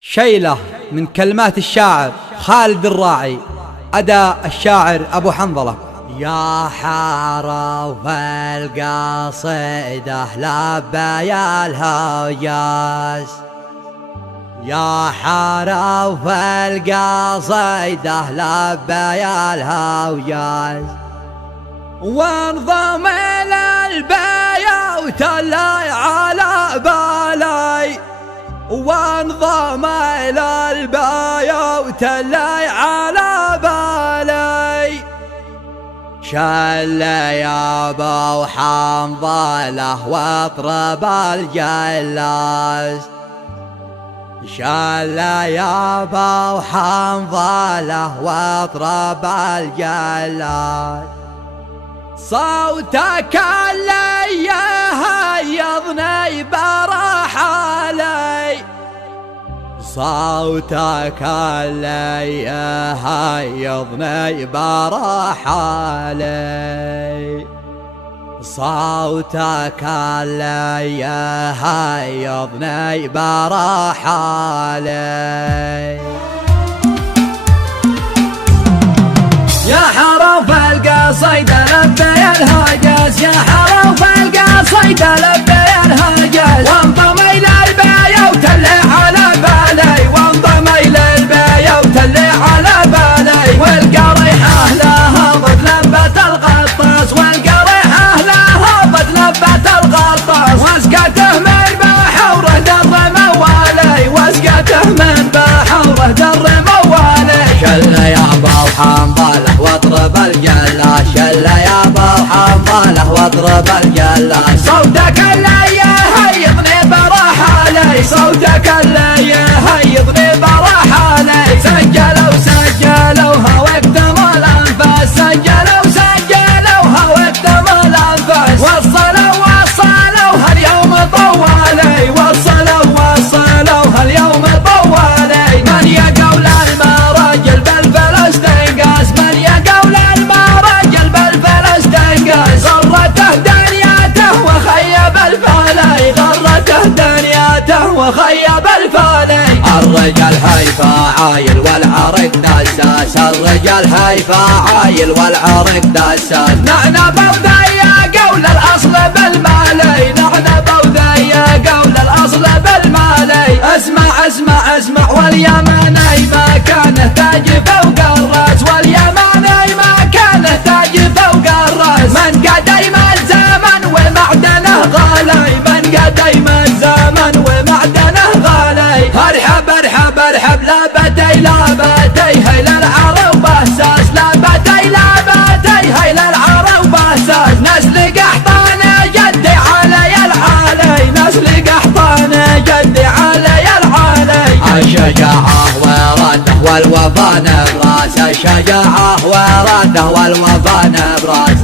شيلة من كلمات الشاعر خالد الراعي، أداء الشاعر أبو حنظلة. يا حرف القصيدة لبى الهوجاز، يا حرف القصيدة لبى الهوجاز، وانضم إلى البيوت اللي على بالي، وانضم إلى البيوت اللي على بالي، شل يا ابو حنظلة واطرب الجلاس، شل يا ابو حنظلة واطرب الجلاس، صوتك اللي يهيضني برحالي، صوتك اللي يهيضني برحالي، صوتك اللي يهيضني برحالي. يا حرف القصيدة لبي الهجاز، يا حرف القصيدة لبي الهجاز، وانضم إلى البيوت اللي على بالي، وانضم إلى البيوت اللي على بالي، والقريحة لها ضد لبة الغطاس، والقريحة لها ضد لبة الغطاس، واسقته من بحوره در موالي، واسقته من بحوره در موالي. شل يا ابو حنظلة واطرب الجلاس، شل يا ابو حنظلة واطرب الجلاس، صوتك اللي يهيضني برحالي، صوتك اللي يهيضني برحالي. سجلوها واكتموا الانفاس، سجلوها واكتموا الانفاس، وصلوها اليوم طوالي، وصلوها اليوم طوالي. من يقول المراجل بالفلسطين قاس، من يقول المراجل بالفلسطين قاس، غرته دنياته وخيب الفالي، غرته دنياته وخيب الفالي. الرجال هيفا عايل والعرق دساس، الرجال هيفا عايل والعرق دساس. نحن بوذية قول الأصل بالمالي، نحن بوذية قول الأصل بالمالي. اسمع واليماني ما كانه تاج فوق الراس، واليماني ما كانه تاج فوق الراس. من قديم الزمن ومعدنه غالي، من قديم الزمن ومعدنه غالي. ارحب لابتي هيل العرب بساس، لابتي هيل العرب بساس. نسل قحطان جدي علي العالي، نسل قحطان جدي علي العالي. الشجاعة وراده والوفا نبراس، الشجاعة وراده والوفا نبراس.